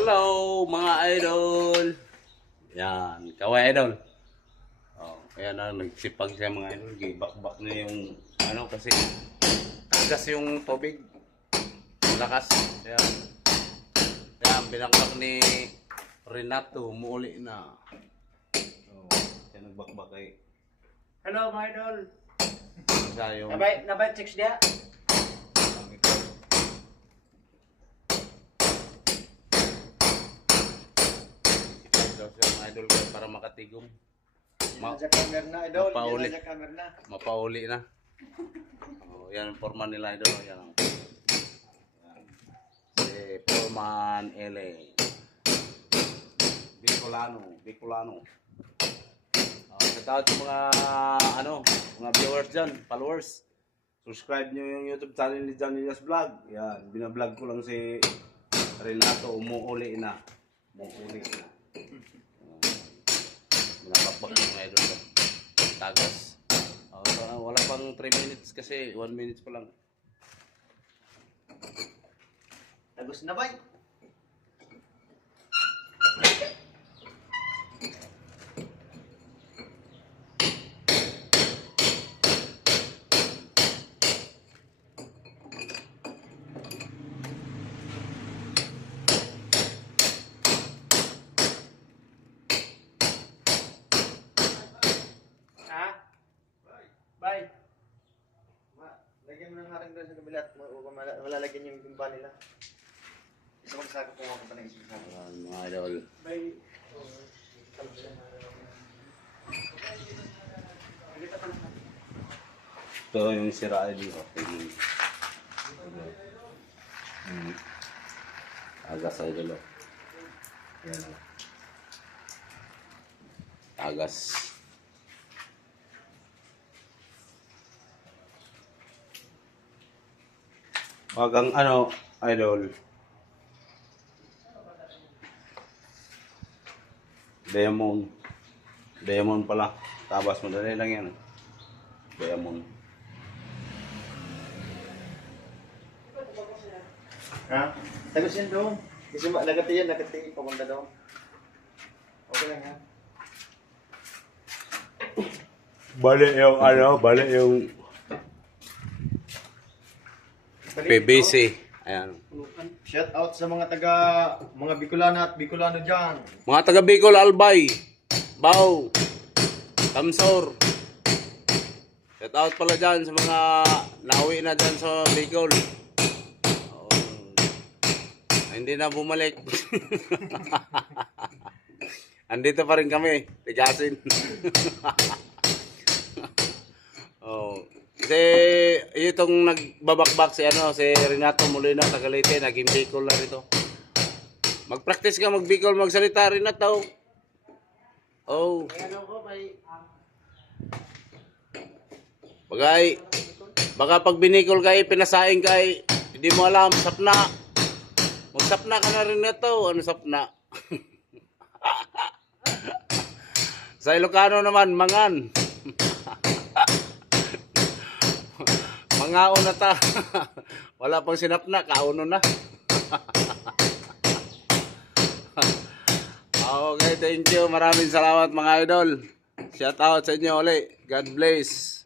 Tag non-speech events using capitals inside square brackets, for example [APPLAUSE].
Hello mga idol. Yan, kaway idol. Oh, kaya na nagsipag siya mga idol. Gibakbak niya yung ano kasi tagas yung tubig. Lakas. Kaya kaya binakbak ni Renato muuli na. Oh, kaya nagbakbak kay Hello mga idol. yung Nabay, nabay chicks dia. Daw siya mga idol ko para makatigom. Ma- na idol. Mapauli. Na mapauli na. Oh, yan ang forman nila idol. Yan ang. Si Foreman LA. Bicolano, Bicolano. Sa tawad sa mga ano, mga viewers diyan, followers. Subscribe nyo yung YouTube channel ni Johnny Diaz Vlog. Yan, binablog ko lang si Renato umuuli na. Umuuli na. Binabakbak ng mga idol ko. Tagas. Oh, wala, wala pang 3 minutes kasi 1 minutes pa lang. Tagos na bay. Ha? Bye. Ma, lagyan mo ng haring doon sa kabila at ma- ma- ma- malalagyan yung timba nila. Gusto ko sa kung ako pa ng isang sabi. Ayan, mga idol. Bye. Ito yung sira idol. Okay. Hmm. Tagas idol. oh. Yan. oh. Tagas. Wag ang ano, idol. Diamond. Diamond pala. Tabas mo dali lang yan. Diamond. Ha? Tagos yan doon. Kasi nagati yan, nagati. Papunta doon. Okay lang ha. Bali yung ano, bali yung PBC. Ayan. Shout out sa mga taga, mga Bicolano at Bicolano dyan. Mga taga Bicol, Albay, Bao, Kamsor. Shout out pala dyan sa mga nauwi na dyan sa Bicol. Oo. hindi na bumalik. [LAUGHS] Andito pa rin kami, tigasin. [LAUGHS] oh. Kasi itong nagbabakbak si ano si Renato Molina sa Galite, naging Bicol na rito. Mag-practice ka mag-Bicol magsalita Renato. Oh, Ano ko, may... bagay. Baka pag binikol kay pinasaing kay hindi mo alam sapna. Magsapna ka na rin to. Ano sapna? [LAUGHS] Sa Ilocano naman, mangan. Mangaon na ta. [LAUGHS] Wala pang sinapna, kauno na. [LAUGHS] okay, thank you. Maraming salamat mga idol. Shout out sa inyo ulit. God bless.